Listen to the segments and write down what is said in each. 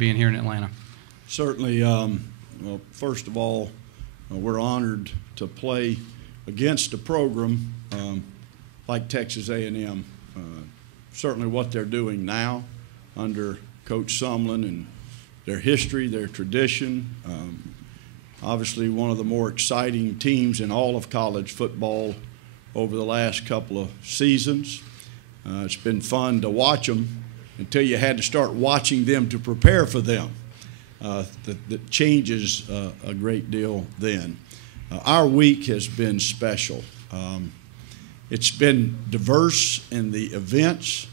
being here in Atlanta? Certainly. Well, first of all, we're honored to play against a program like Texas A&M. Certainly what they're doing now under Coach Sumlin and their history, their tradition. Obviously one of the more exciting teams in all of college football over the last couple of seasons. It's been fun to watch them until you had to start watching them to prepare for them. That changes a great deal then. Our week has been special. It's been diverse in the events.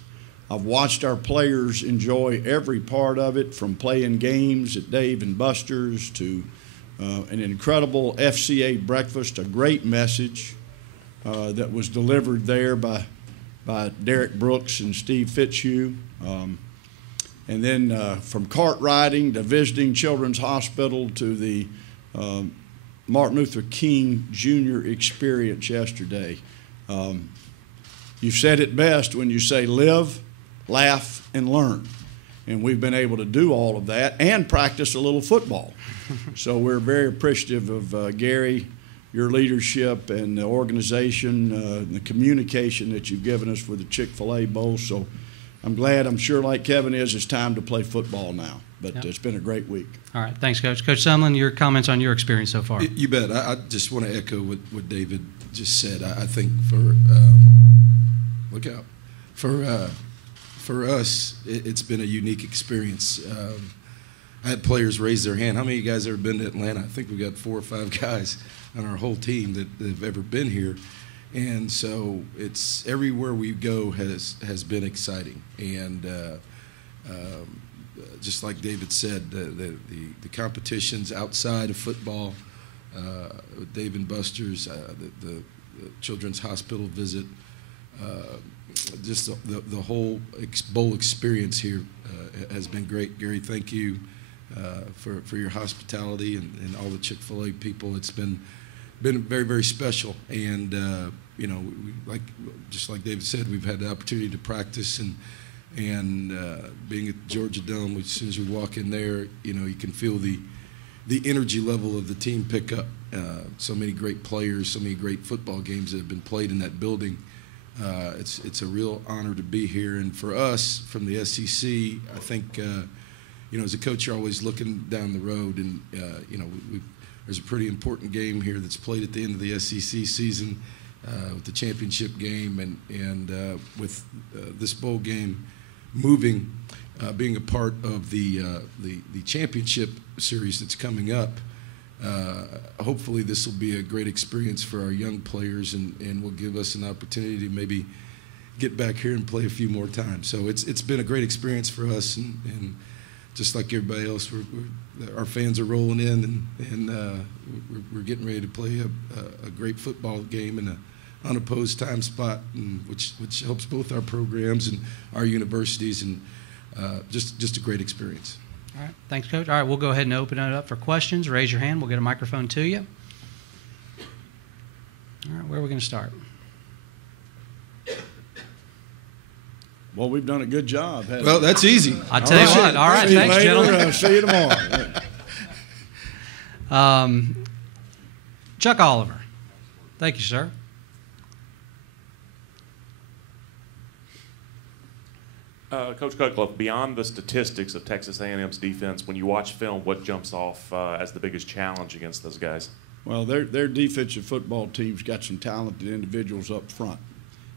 I've watched our players enjoy every part of it, from playing games at Dave & Buster's to an incredible FCA breakfast, a great message that was delivered there by Derek Brooks and Steve Fitzhugh. And then from kart riding to visiting Children's Hospital to the Martin Luther King Jr. experience yesterday. You said it best when you say live, laugh, and learn. And we've been able to do all of that and practice a little football. So we're very appreciative of Gary, your leadership and the organization, the communication that you've given us for the Chick-fil-A Bowl. So I'm glad, I'm sure like Kevin is, it's time to play football now. But Yep. It's been a great week. All right, thanks, Coach. Coach Sumlin, your comments on your experience so far. You bet. I just want to echo what David just said. I think look out, for us, it's been a unique experience. I had players raise their hand. How many of you guys have ever been to Atlanta? I think we've got 4 or 5 guys on our whole team that have ever been here. And so it's everywhere we go has been exciting. And just like David said, the competitions outside of football, Dave & Buster's, the Children's Hospital visit, just the whole bowl experience here has been great. Gary, thank you for your hospitality and all the Chick-fil-A people. It's been very, very special. And just like David said, we've had the opportunity to practice and being at Georgia Dome. As soon as we walk in there, you can feel the energy level of the team pick up. So many great players, so many great football games that have been played in that building. It's a real honor to be here. And for us from the SEC, I think, as a coach, you're always looking down the road. And, there's a pretty important game here that's played at the end of the SEC season with the championship game. And with this bowl game moving, being a part of the championship series that's coming up, hopefully this will be a great experience for our young players and will give us an opportunity to maybe get back here and play a few more times. So it's been a great experience for us, and just like everybody else, our fans are rolling in, and we're getting ready to play a great football game in an unopposed time spot, which helps both our programs and our universities, and just a great experience. All right, thanks, Coach. All right, we'll go ahead and open it up for questions. Raise your hand. We'll get a microphone to you. All right, where are we going to start? Well, we've done a good job. Well, that's easy. I'll tell you what. All right, thanks, gentlemen. See you tomorrow. Chuck Oliver. Thank you, sir. Coach Cutcliffe, beyond the statistics of Texas A&M's defense, when you watch film, what jumps off as the biggest challenge against those guys? Well, their defensive football team's got some talented individuals up front.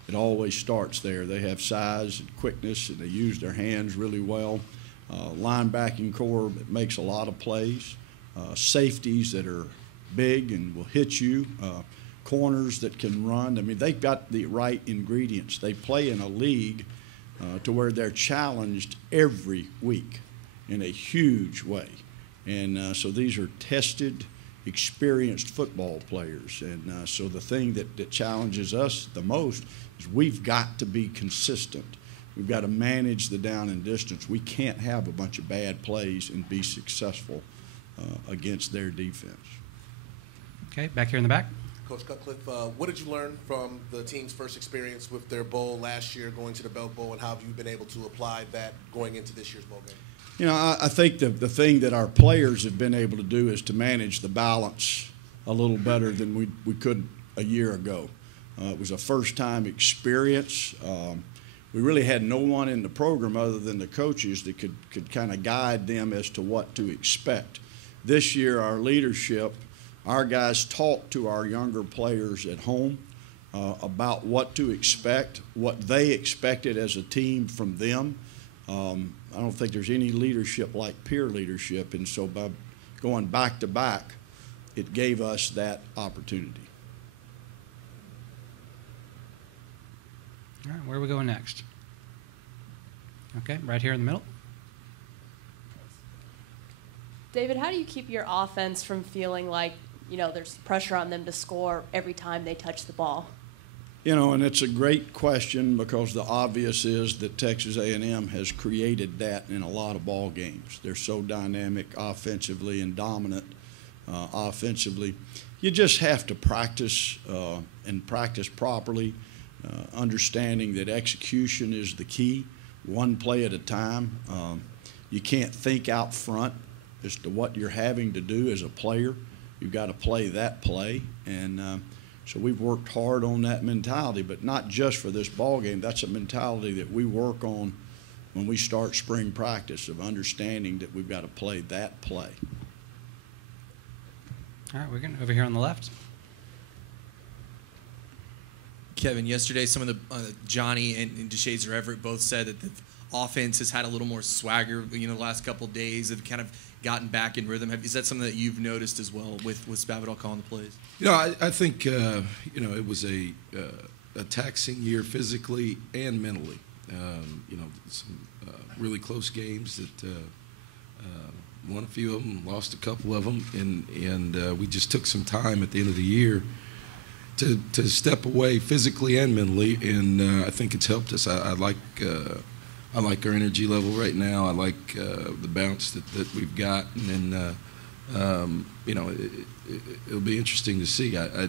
It always starts there. They have size and quickness, and they use their hands really well. Linebacking core that makes a lot of plays. Safeties that are big and will hit you. Corners that can run. I mean, they've got the right ingredients. They play in a league to where they're challenged every week in a huge way. And so these are tested, experienced football players. And so the thing that challenges us the most is we've got to be consistent. We've got to manage the down and distance. We can't have a bunch of bad plays and be successful against their defense. Okay, back here in the back. Coach Cutcliffe, what did you learn from the team's first experience with their bowl last year, going to the Belk Bowl, and how have you been able to apply that going into this year's bowl game? You know, I think the thing that our players have been able to do is to manage the balance a little better than we could a year ago. It was a first-time experience. We really had no one in the program other than the coaches that could kind of guide them as to what to expect. This year, our leadership, our guys talked to our younger players at home about what to expect, what they expected as a team from them. I don't think there's any leadership like peer leadership, and so by going back to back, it gave us that opportunity. All right, where are we going next? Okay, right here in the middle. David, how do you keep your offense from feeling like, there's pressure on them to score every time they touch the ball? You know, and it's a great question because the obvious is that Texas A&M has created that in a lot of ball games. They're so dynamic offensively and dominant offensively. You just have to practice and practice properly, understanding that execution is the key, one play at a time. You can't think out front as to what you're having to do as a player. You've got to play that play, and so we've worked hard on that mentality, but not just for this ball game. That's a mentality that we work on when we start spring practice, of understanding that we've got to play that play. All right, we're going over here on the left. Kevin, yesterday some of the Johnny and DeShazer Everett both said that the offense has had a little more swagger, the last couple of days. They've kind of gotten back in rhythm. Is that something that you've noticed as well with Spavital calling the plays? I think it was a taxing year physically and mentally. Some really close games that won a few of them, lost a couple of them, and we just took some time at the end of the year to step away physically and mentally, and I think it's helped us. I like our energy level right now. I like the bounce that we've got, and then it'll be interesting to see. I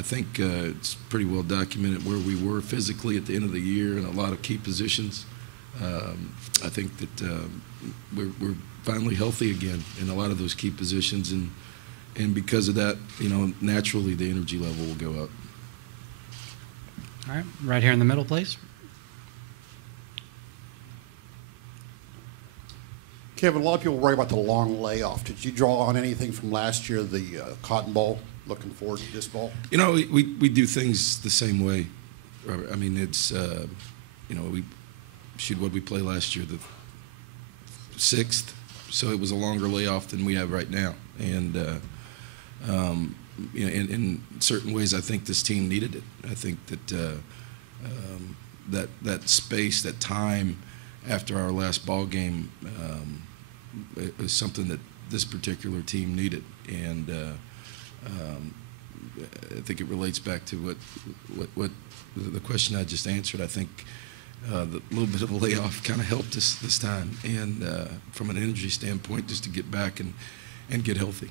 think it's pretty well documented where we were physically at the end of the year in a lot of key positions. I think that we're finally healthy again in a lot of those key positions, and because of that, naturally the energy level will go up. All right, right here in the middle, please. Kevin, a lot of people worry about the long layoff. Did you draw on anything from last year, the Cotton Bowl, looking forward to this bowl? We do things the same way, Robert. I mean, it's, we play last year, the 6th, so it was a longer layoff than we have right now. And, in certain ways, I think this team needed it. I think that that space, that time after our last ball game is something that this particular team needed, and I think it relates back to what the question I just answered. I think the little bit of a layoff kind of helped us this time, and from an energy standpoint, just to get back and get healthy.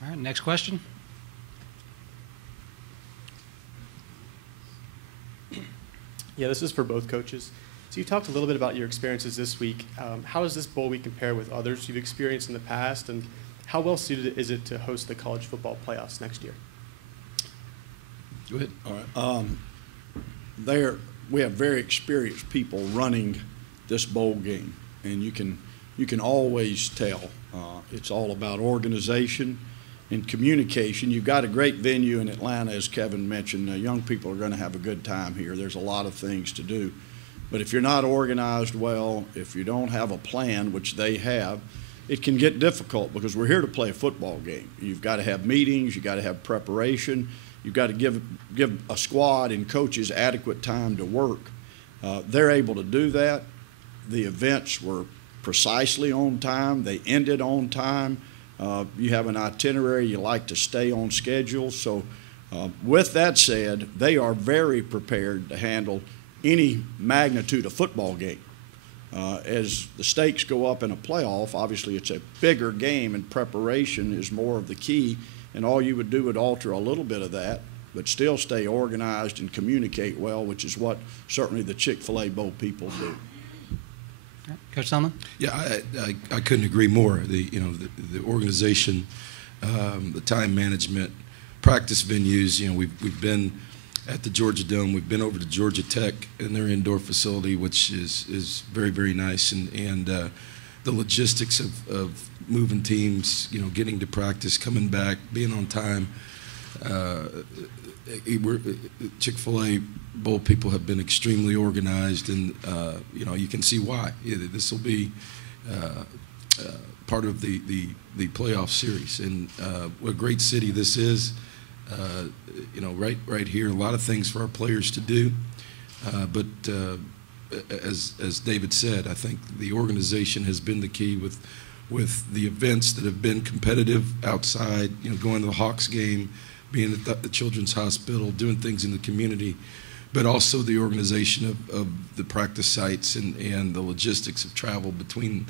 All right, next question. Yeah, this is for both coaches. So you talked a little bit about your experiences this week. How does this bowl week compare with others you've experienced in the past, and how well suited is it to host the college football playoffs next year? Go ahead. All right. We have very experienced people running this bowl game, and you can always tell. It's all about organization and communication. You've got a great venue in Atlanta, as Kevin mentioned. Young people are going to have a good time here. There's a lot of things to do. But if you're not organized well, if you don't have a plan, which they have, it can get difficult because we're here to play a football game. You've got to have meetings. You've got to have preparation. You've got to give a squad and coaches adequate time to work. They're able to do that. The events were precisely on time. They ended on time. You have an itinerary. You like to stay on schedule. So with that said, they are very prepared to handle any magnitude of football game. As the stakes go up in a playoff, obviously it's a bigger game, and preparation is more of the key. And all you would do would alter a little bit of that, but still stay organized and communicate well, which is what certainly the Chick-fil-A Bowl people do. Coach Sumlin? Yeah, I couldn't agree more. The organization, the time management, practice venues. We've been at the Georgia Dome. We've been over to Georgia Tech in their indoor facility, which is very, very nice. And the logistics of moving teams, getting to practice, coming back, being on time. Chick-fil-A Bowl people have been extremely organized, and you can see why. This will be part of the playoff series, and what a great city this is. Right here, a lot of things for our players to do, but as David said, I think the organization has been the key with the events that have been competitive outside. Going to the Hawks game, being at the Children's Hospital, doing things in the community, but also the organization of the practice sites and the logistics of travel between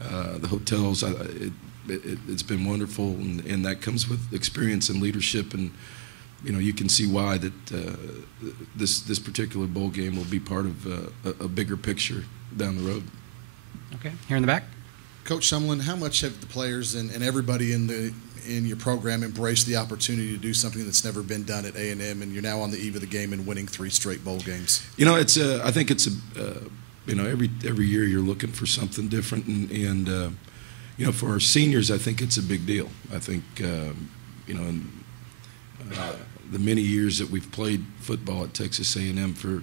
the hotels. It's been wonderful, and that comes with experience and leadership, and you can see why that this particular bowl game will be part of a bigger picture down the road. Okay, here in the back. Coach Sumlin, how much have the players and everybody in your program embraced the opportunity to do something that's never been done at A&M, and you're now on the eve of the game and winning 3 straight bowl games? It's I think it's every year you're looking for something different, and for our seniors, I think it's a big deal. I think in the many years that we've played football at Texas A&M, for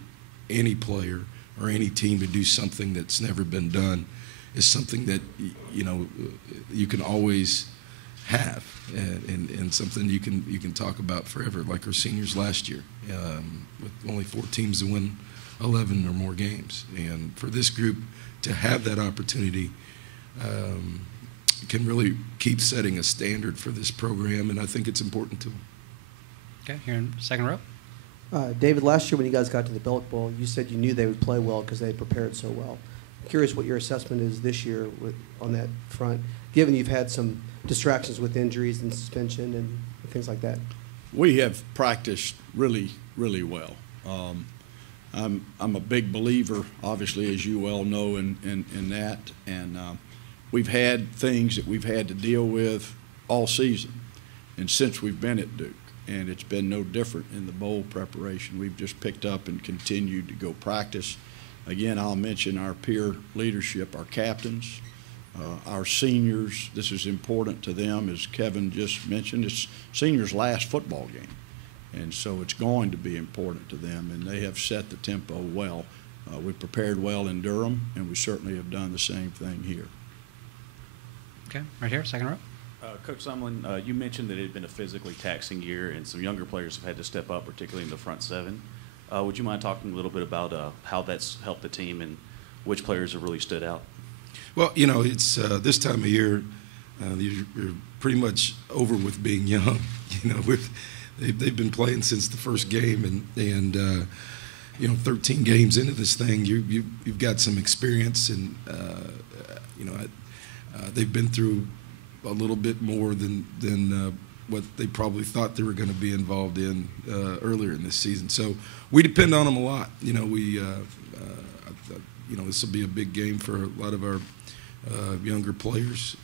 any player or any team to do something that's never been done is something that you can always have, and something you can talk about forever. Like our seniors last year, with only 4 teams to win 11 or more games, and for this group to have that opportunity can really keep setting a standard for this program, and I think it's important to them. Okay, here in the second row. David, last year when you guys got to the Belk Bowl, you said you knew they would play well because they had prepared so well. I'm curious what your assessment is this year on that front, given you've had some distractions with injuries and suspension and things like that. We have practiced really, really well. I'm a big believer, obviously, as you well know, in that, and we've had things that we've had to deal with all season, and since we've been at Duke, and it's been no different in the bowl preparation. We've just picked up and continued to go practice. Again, I'll mention our peer leadership, our captains, our seniors. This is important to them, as Kevin just mentioned. It's seniors' last football game, and so it's going to be important to them, and they have set the tempo well. We prepared well in Durham, and we certainly have done the same thing here. Okay, right here, second row. Coach Sumlin, you mentioned that it had been a physically taxing year, and some younger players have had to step up, particularly in the front 7. Would you mind talking a little bit about how that's helped the team and which players have really stood out? Well, it's this time of year, you're pretty much over with being young. They've been playing since the first game, and 13 games into this thing, you've got some experience, and they've been through a little bit more than what they probably thought they were going to be involved in earlier in this season. So we depend on them a lot. This will be a big game for a lot of our younger players.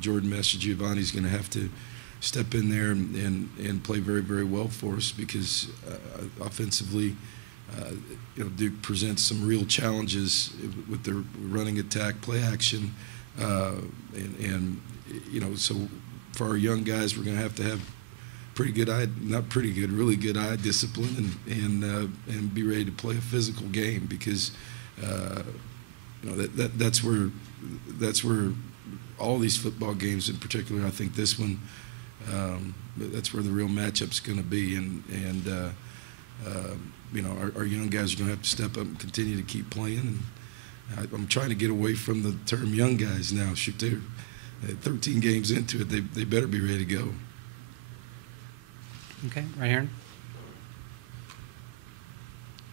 Jordan Giovanni's going to have to step in there and play very, very well for us, because offensively, Duke presents some real challenges with their running attack, play action, so for our young guys, we're going to have really good eye discipline, and be ready to play a physical game, because that's where all these football games, in particular, I think this one, that's where the real matchup's going to be, and our young guys are going to have to step up and continue to keep playing. And I'm trying to get away from the term young guys now. Shoot, they're 13 games into it. They better be ready to go. Okay, right here.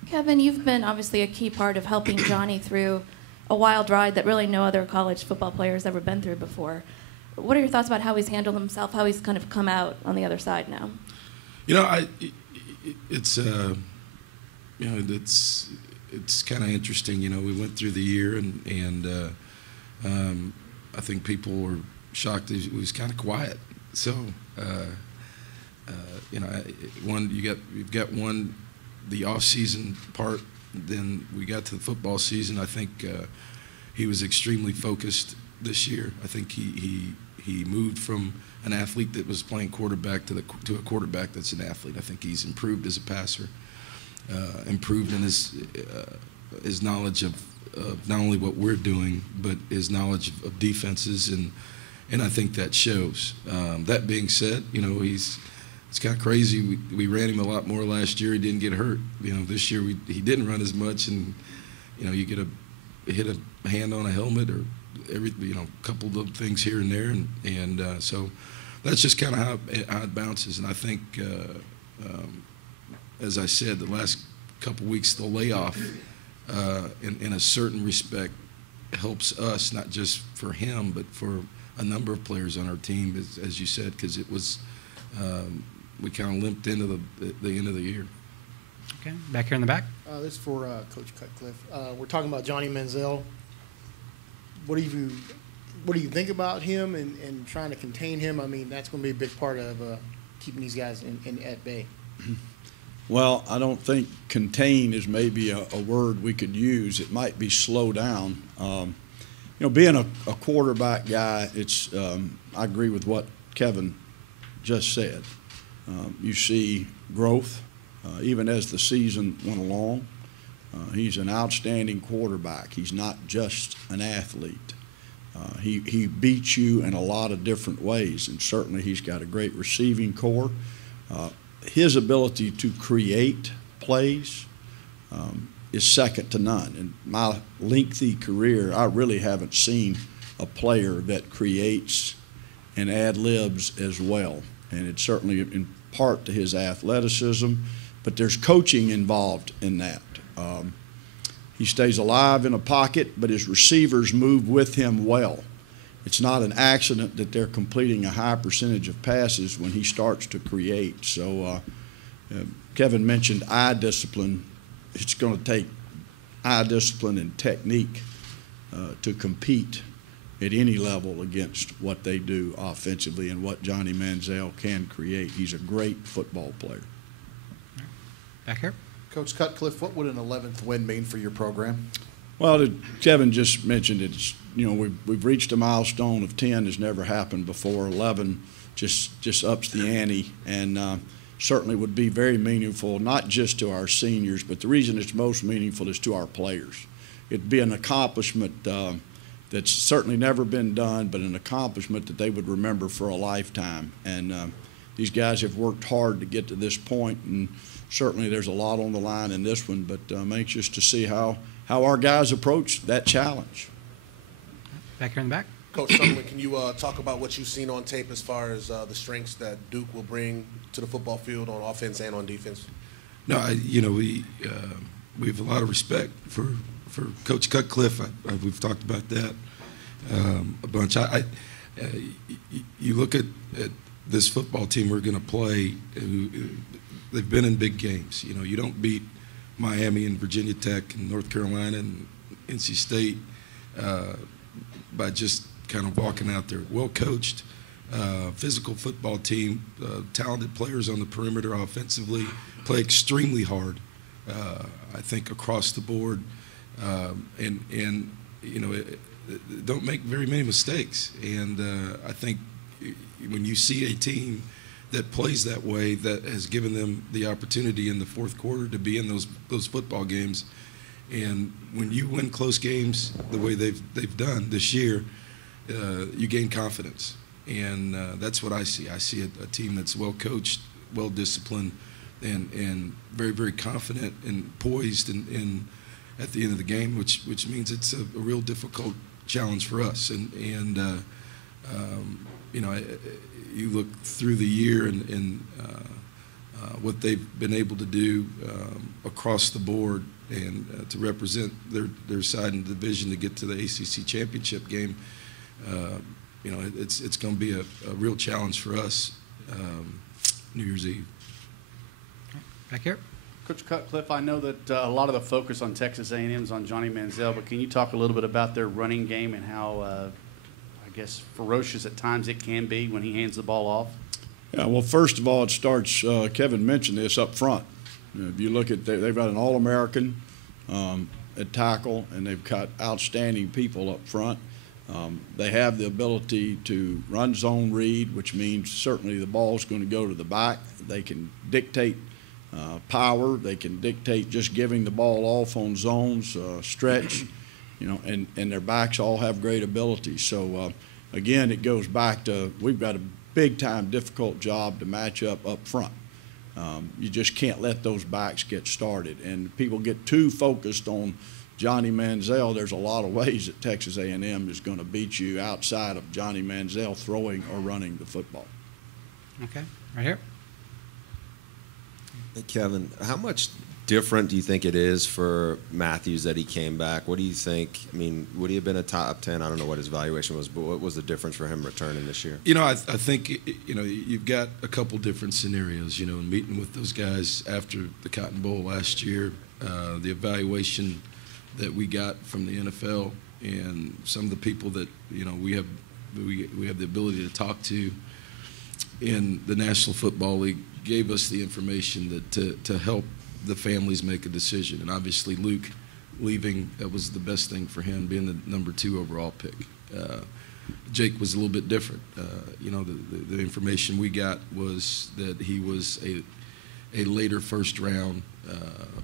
Kevin, you've been obviously a key part of helping Johnny through a wild ride that really no other college football player has ever been through before. What are your thoughts about how he's handled himself, how he's kind of come out on the other side now? It's kind of interesting. We went through the year, and I think people were shocked. He was kind of quiet. So, you've got the off-season part. Then we got to the football season. I think he was extremely focused this year. I think he moved from an athlete that was playing quarterback to a quarterback that's an athlete. I think he's improved as a passer, improved in his knowledge of not only what we're doing, but his knowledge of defenses, and I think that shows. That being said, it's kind of crazy. We ran him a lot more last year. He didn't get hurt. This year he didn't run as much, and you get hit a hand on a helmet or a couple of things here and there, and so that's just kind of how it bounces. And I think, as I said, the last couple of weeks, the layoff, in a certain respect, helps us, not just for him, but for a number of players on our team, as you said, because it was we kind of limped into the end of the year. Okay, back here in the back. This is for Coach Cutcliffe. We're talking about Johnny Manziel. What do you think about him and trying to contain him? I mean, that's going to be a big part of keeping these guys at bay. Well, I don't think contain is maybe a word we could use. It might be slow down. Being a quarterback guy, it's I agree with what Kevin just said. You see growth even as the season went along. He's an outstanding quarterback. He's not just an athlete. He beats you in a lot of different ways, and certainly he's got a great receiving core. His ability to create plays is second to none. In my lengthy career, I really haven't seen a player that creates and ad-libs as well, and it's certainly in part to his athleticism, but there's coaching involved in that. He stays alive in a pocket, but his receivers move with him well. It's not an accident that they're completing a high percentage of passes when he starts to create. So Kevin mentioned eye discipline. It's going to take eye discipline and technique to compete at any level against what they do offensively and what Johnny Manziel can create. He's a great football player. Back here. Coach Cutcliffe, what would an 11th win mean for your program? Well, Kevin just mentioned it's we've reached a milestone of 10 has never happened before. 11 just ups the ante, and certainly would be very meaningful, not just to our seniors, but the reason it's most meaningful is to our players. It'd be an accomplishment that's certainly never been done, but an accomplishment that they would remember for a lifetime. And these guys have worked hard to get to this point, and certainly there's a lot on the line in this one, but I'm anxious to see how our guys approach that challenge. Back here in the back. Coach Sumlin, can you talk about what you've seen on tape as far as the strengths that Duke will bring to the football field on offense and on defense? No, we have a lot of respect for Coach Cutcliffe. We've talked about that a bunch. You look at this football team we're going to play. They've been in big games. You don't beat Miami and Virginia Tech and North Carolina and NC State by just kind of walking out there. Well-coached, physical football team, talented players on the perimeter offensively, play extremely hard, I think, across the board. And don't make very many mistakes. And I think when you see a team that plays that way, that has given them the opportunity in the fourth quarter to be in those football games. And when you win close games the way they've done this year, you gain confidence. And that's what I see. I see a team that's well coached, well disciplined, and very, very confident and poised and at the end of the game, which means it's a real difficult challenge for us. And you look through the year and what they've been able to do across the board and to represent their side in the division to get to the ACC championship game. It's going to be a real challenge for us New Year's Eve. Back here. Coach Cutcliffe, I know that a lot of the focus on Texas A&M is on Johnny Manziel, but can you talk a little bit about their running game and how, I guess, ferocious at times it can be when he hands the ball off? Yeah, well, first of all, it starts, Kevin mentioned this, up front. If you look at, they've got an All-American at tackle, and they've got outstanding people up front. They have the ability to run zone read, which means certainly the ball's going to go to the back. They can dictate power. They can dictate just giving the ball off on zones, stretch, and their backs all have great ability. So, again, it goes back to we've got a big-time difficult job to match up front. You just can't let those backs get started. And people get too focused on Johnny Manziel. There's a lot of ways that Texas A&M is going to beat you outside of Johnny Manziel throwing or running the football. Okay, right here. Hey, Kevin, how much different do you think it is for Matthews that he came back? What do you think? I mean, would he have been a top 10? I don't know what his evaluation was, but what was the difference for him returning this year? I think, you've got a couple different scenarios, in meeting with those guys after the Cotton Bowl last year, the evaluation that we got from the NFL and some of the people that, we have the ability to talk to in the National Football League gave us the information that to help the families make a decision. And obviously Luke leaving, that was the best thing for him, being the number 2 overall pick. Jake was a little bit different. The information we got was that he was a later first round,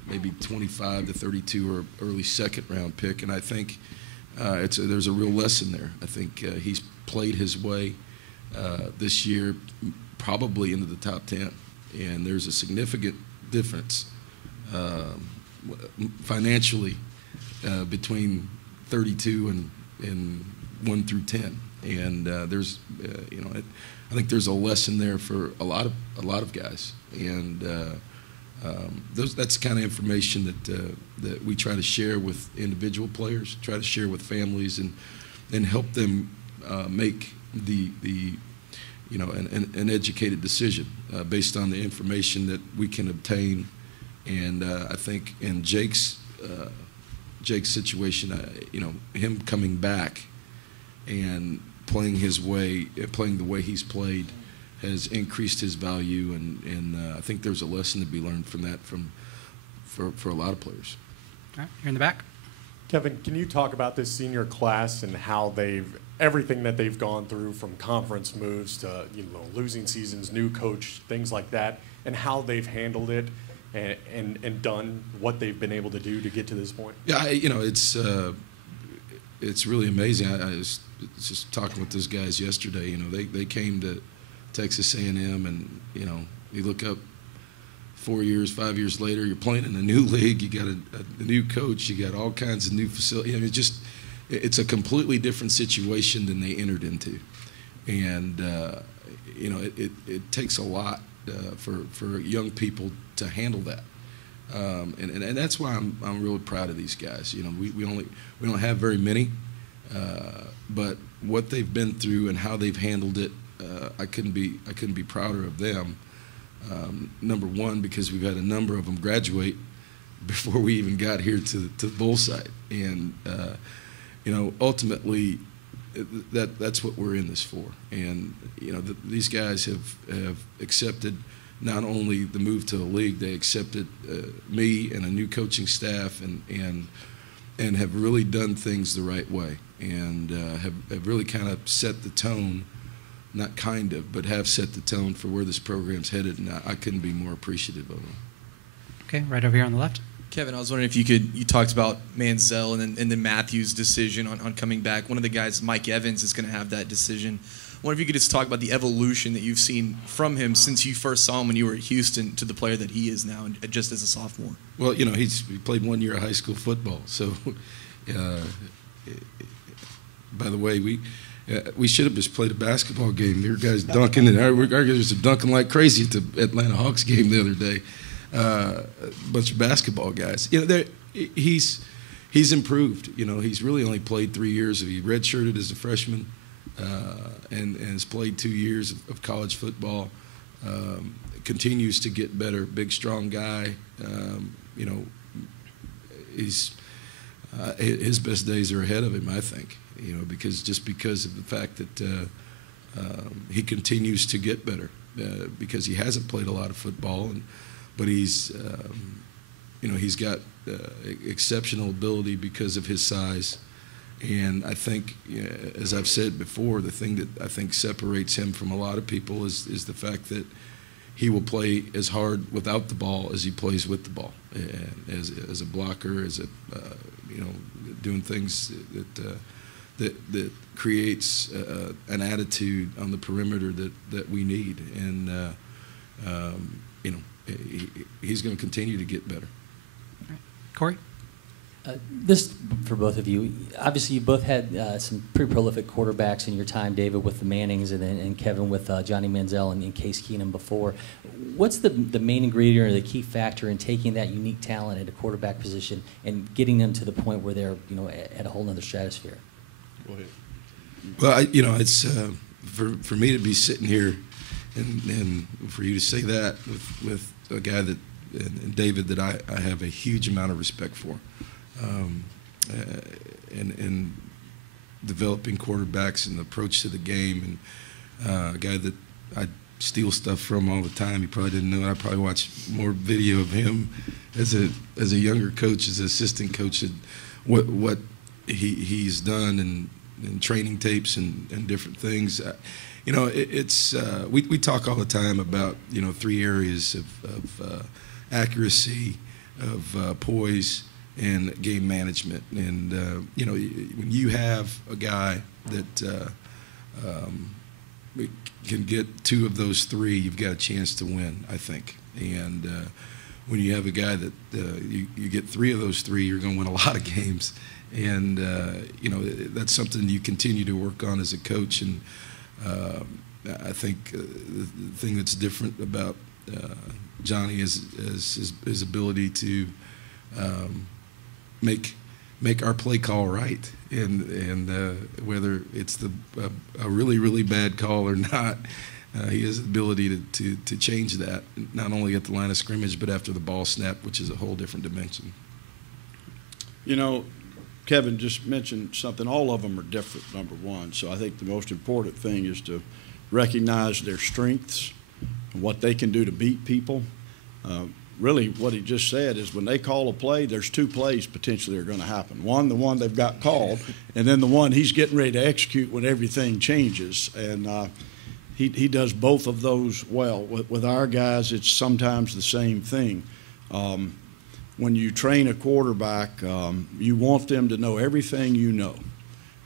maybe 25 to 32 or early second round pick. And I think there's a real lesson there. I think he's played his way this year probably into the top 10. And there's a significant difference financially between 32 and 1 through 10, and there's I think there's a lesson there for a lot of guys, and that's the kind of information that we try to share with individual players, try to share with families, and help them make an educated decision based on the information that we can obtain. And I think in Jake's situation, him coming back and playing the way he's played has increased his value, and I think there's a lesson to be learned from that for a lot of players. All right, you're in the back. Kevin, can you talk about this senior class and how everything that they've gone through, from conference moves to losing seasons, new coach, things like that, and how they've handled it and done what they've been able to do to get to this point? Yeah, it's really amazing. I was just talking with those guys yesterday. They came to Texas A&M, and you look up 4 years, 5 years later, you're playing in a new league. You got a new coach. You got all kinds of new facilities. It's a completely different situation than they entered into, and it takes a lot for young people to handle that, and that's why I'm really proud of these guys. We don't have very many, but what they've been through and how they've handled it, I couldn't be prouder of them. Number one, because we've had a number of them graduate before we even got here to the bowl site, and ultimately that's what we're in this for. And these guys have accepted not only the move to the league, they accepted me and a new coaching staff, and have really done things the right way, and have really kind of set the tone. Not kind of, but have set the tone for where this program's headed, and I couldn't be more appreciative of them. Okay, right over here on the left. Kevin, I was wondering if you talked about Manziel and then Matthews' decision on coming back. One of the guys, Mike Evans, is going to have that decision. I wonder if you could just talk about the evolution that you've seen from him since you first saw him when you were at Houston to the player that he is now, just as a sophomore. Well, he played 1 year of high school football. So, by the way, we should have just played a basketball game. Your guys dunking, and our guys are dunking like crazy at the Atlanta Hawks game the other day. A bunch of basketball guys. he's improved. You know, he's really only played 3 years. He redshirted as a freshman, and has played 2 years of college football. Continues to get better. Big, strong guy. You know, his best days are ahead of him, I think. You know, because of the fact that he continues to get better, because he hasn't played a lot of football, but he's you know, he's got exceptional ability because of his size. And I think, as I've said before, the thing that I think separates him from a lot of people is the fact that he will play as hard without the ball as he plays with the ball, and as a blocker, as a you know, doing things that creates an attitude on the perimeter that we need. And you know, he's going to continue to get better. Corey? This for both of you. Obviously, you both had some pretty prolific quarterbacks in your time, David with the Mannings and Kevin with Johnny Manziel and Case Keenum before. What's the main ingredient or the key factor in taking that unique talent at a quarterback position and getting them to the point where they're, you know, at a whole other stratosphere? Go ahead. Well, you know, it's for me to be sitting here and for you to say that with a guy that and David that I have a huge amount of respect for. And developing quarterbacks and the approach to the game, and a guy that I steal stuff from all the time. He probably didn't know it. I probably watched more video of him as a younger coach, as an assistant coach, and what he's done and training tapes and different things. You know, we talk all the time about, you know, 3 areas of accuracy, of poise, and game management. And you know, when you have a guy that can get 2 of those 3, you've got a chance to win, I think. And when you have a guy that you get 3 of those 3, you're going to win a lot of games. And you know, that's something you continue to work on as a coach. And I think the thing that's different about Johnny is his ability to make our play call right, and whether it's a really, really bad call or not, he has the ability to change that, not only at the line of scrimmage but after the ball snap, which is a whole different dimension. You know, Kevin just mentioned something. All of them are different, number one. So I think the most important thing is to recognize their strengths and what they can do to beat people. Really, what he just said is when they call a play, there's 2 plays potentially are going to happen. One, the one they've got called, and then the one he's getting ready to execute when everything changes. And he does both of those well. With our guys, it's sometimes the same thing. When you train a quarterback, you want them to know everything you know,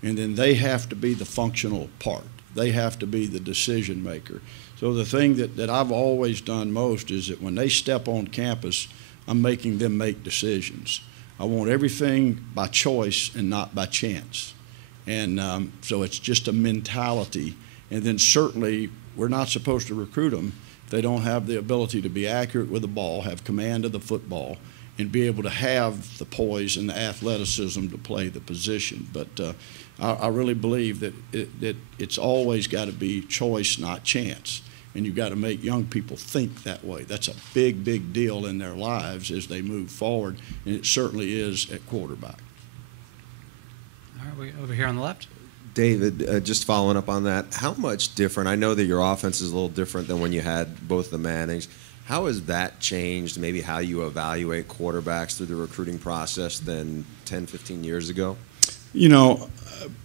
and then they have to be the functional part. They have to be the decision maker. So the thing that I've always done most is that when they step on campus, I'm making them make decisions. I want everything by choice and not by chance. And so it's just a mentality. And then certainly we're not supposed to recruit them if they don't have the ability to be accurate with the ball, have command of the football, and be able to have the poise and the athleticism to play the position. But I really believe that it's always got to be choice, not chance. And you've got to make young people think that way. That's a big, big deal in their lives as they move forward, and it certainly is at quarterback. All right, we over here on the left. David, just following up on that, how much different? I know that your offense is a little different than when you had both the Mannings. How has that changed, maybe how you evaluate quarterbacks through the recruiting process than 10, 15 years ago? You know,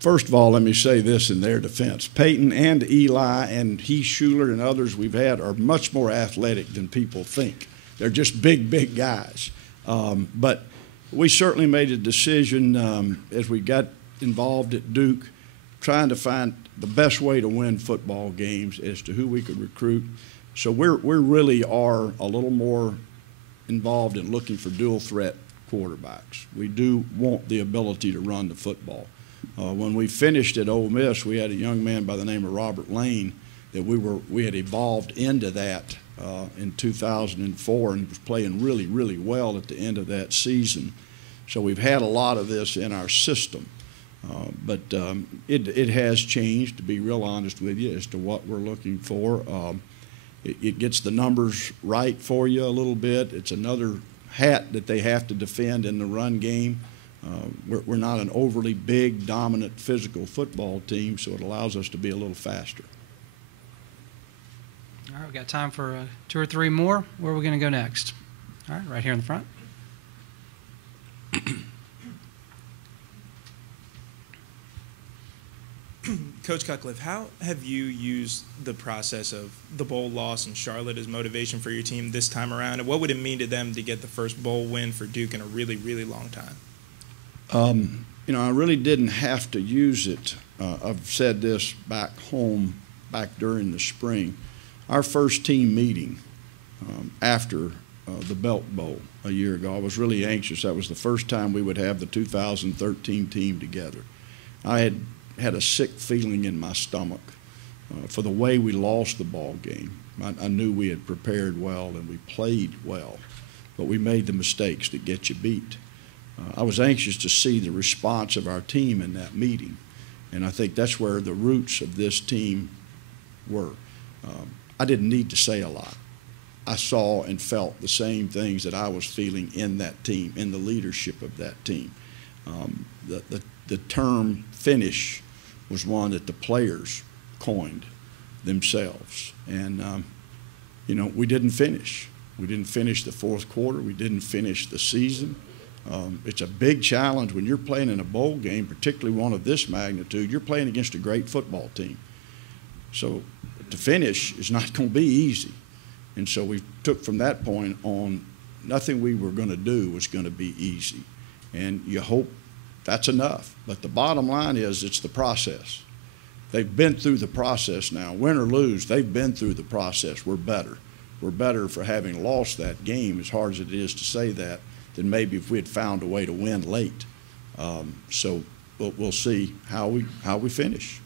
first of all, let me say this in their defense. Peyton and Eli and Heath Schuler and others we've had are much more athletic than people think. They're just big, big guys. But we certainly made a decision as we got involved at Duke, trying to find the best way to win football games as to who we could recruit. So we really are a little more involved in looking for dual threat quarterbacks. We do want the ability to run the football. When we finished at Ole Miss, we had a young man by the name of Robert Lane that we had evolved into that in 2004 and was playing really, really well at the end of that season. So we've had a lot of this in our system. But it has changed, to be real honest with you, as to what we're looking for. It gets the numbers right for you a little bit. It's another hat that they have to defend in the run game. We're not an overly big, dominant, physical football team, so it allows us to be a little faster. All right, we got time for 2 or 3 more. Where are we going to go next? All right, right here in the front. Coach Cutcliffe, how have you used the process of the bowl loss in Charlotte as motivation for your team this time around? And what would it mean to them to get the first bowl win for Duke in a really, really long time? I really didn't have to use it. I've said this back home, back during the spring. Our first team meeting after the Belt Bowl a year ago, I was really anxious. That was the first time we would have the 2013 team together. I had a sick feeling in my stomach for the way we lost the ball game. I knew we had prepared well and we played well, but we made the mistakes that get you beat. I was anxious to see the response of our team in that meeting, and I think that's where the roots of this team were. I didn't need to say a lot. I saw and felt the same things that I was feeling in that team, in the leadership of that team. The term finish was one that the players coined themselves. And, we didn't finish. We didn't finish the fourth quarter. We didn't finish the season. It's a big challenge when you're playing in a bowl game, particularly one of this magnitude. You're playing against a great football team. So to finish is not going to be easy. And so we took from that point on, nothing we were going to do was going to be easy. And you hope that's enough. But the bottom line is it's the process. They've been through the process now. Win or lose, they've been through the process. We're better. We're better for having lost that game, as hard as it is to say that, than maybe if we had found a way to win late. So we'll see how we finish.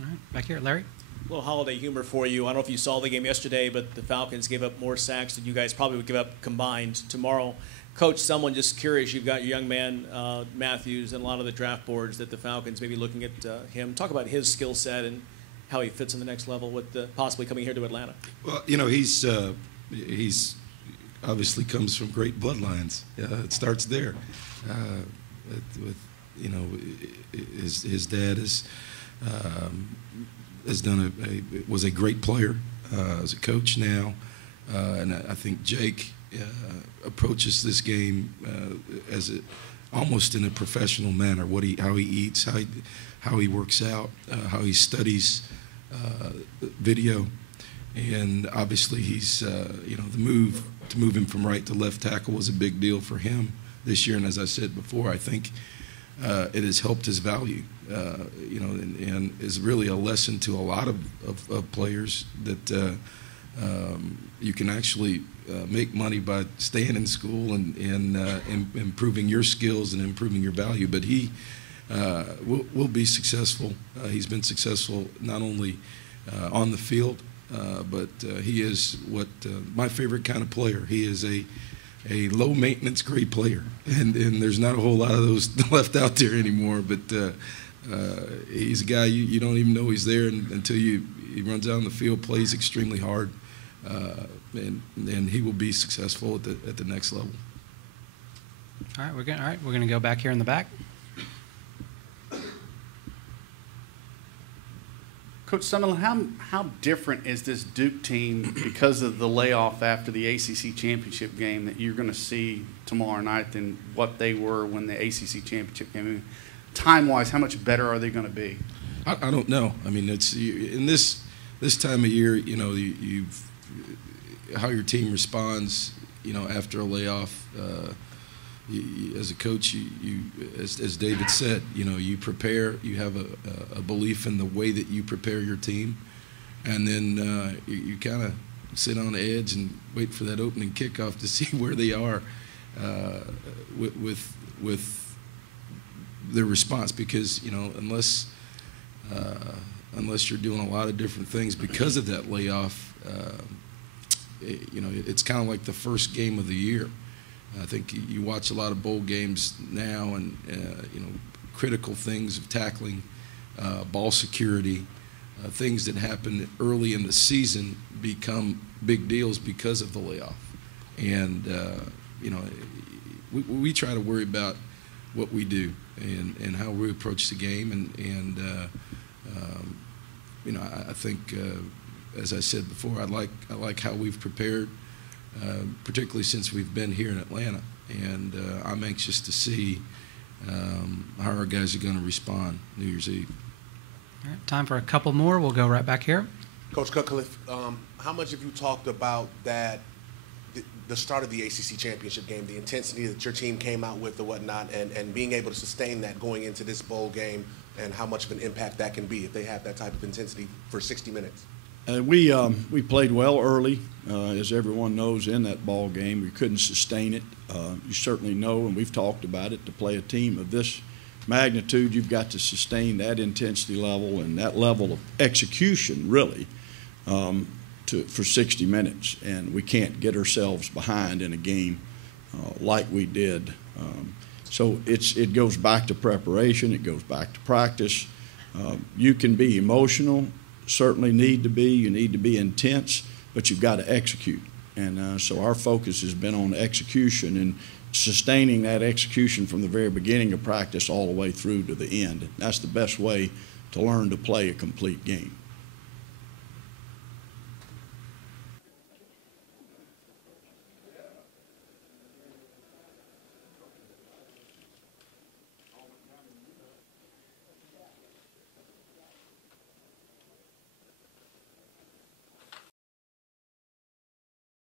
All right, back here, Larry. A little holiday humor for you. I don't know if you saw the game yesterday, but the Falcons gave up more sacks than you guys probably would give up combined tomorrow. Coach, someone just curious, you've got your young man, Matthews, and a lot of the draft boards that the Falcons may be looking at him. Talk about his skill set and how he fits in the next level with possibly coming here to Atlanta. Well, he's obviously comes from great bloodlines. It starts there. His dad was a great player as a coach now, and I think Jake approaches this game almost in a professional manner. How he eats, how he works out, how he studies video, and obviously he's the move to move him from right to left tackle was a big deal for him this year. And as I said before, I think it has helped his value. And is really a lesson to a lot of players that you can actually make money by staying in school and improving your skills and improving your value. But he will be successful. He's been successful not only on the field, but he is my favorite kind of player. He is a low-maintenance, great player, and there's not a whole lot of those left out there anymore. But he's a guy you don't even know he's there until he runs out on the field, plays extremely hard, and he will be successful at the next level. All right, we're going to go back here in the back. Coach Sumlin, how different is this Duke team because of the layoff after the ACC championship game that you're going to see tomorrow night than what they were when the ACC championship game? I mean, time-wise, how much better are they going to be? I don't know. I mean, it's in this time of year. How your team responds. After a layoff. As a coach, as David said, you prepare. You have a belief in the way that you prepare your team, and then you kind of sit on the edge and wait for that opening kickoff to see where they are with their response. Because unless you're doing a lot of different things because of that layoff, it's kind of like the first game of the year. I think you watch a lot of bowl games now, and critical things of tackling, ball security, things that happen early in the season become big deals because of the layoff. And we try to worry about what we do and how we approach the game, and I think, as I said before, I like how we've prepared, particularly since we've been here in Atlanta, and I'm anxious to see how our guys are going to respond New Year's Eve. All right, time for a couple more. We'll go right back here. Coach Cutcliffe, how much have you talked about that, the start of the ACC championship game, the intensity that your team came out with and whatnot, and being able to sustain that going into this bowl game, and how much of an impact that can be if they have that type of intensity for 60 minutes? We played well early, as everyone knows, in that ball game. We couldn't sustain it. You certainly know, and we've talked about it, to play a team of this magnitude, you've got to sustain that intensity level and that level of execution, really, for 60 minutes. And we can't get ourselves behind in a game like we did. So it goes back to preparation. It goes back to practice. You can be emotional, certainly need to be. You need to be intense, but you've got to execute. And so our focus has been on execution and sustaining that execution from the very beginning of practice all the way through to the end. That's the best way to learn to play a complete game.